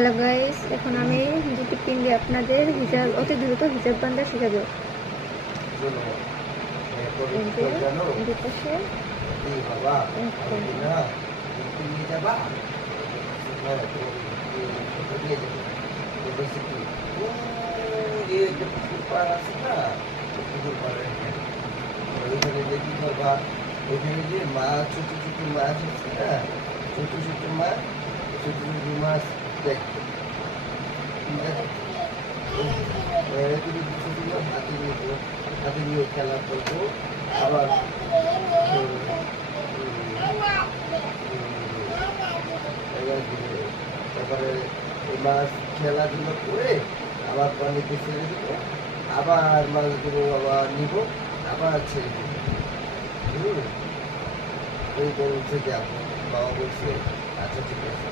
Hello guys, এখন আমি দুটি পিন দিয়ে আপনাদের হিজাব অতি দ্রুত হিজাব বান্ধা শেখাবো। এই যে দুপাশে ওইখানে যে মাছ ছোট ছোট মাছ হচ্ছে না, ছোট ছোট মাছ ছোট ছোট মাছ দেখবে হাতে নিয়ে খেলা করবো। আবার তারপরে এই মাছ খেলাধুলো করে আবার পানিতে ছেড়ে দেবো, আবার মাছগুলো আবার নিব, আবার ছেড়ে দেবো। ওই বলছে যে আপনি বাবা বলছে, আচ্ছা ঠিক আছে।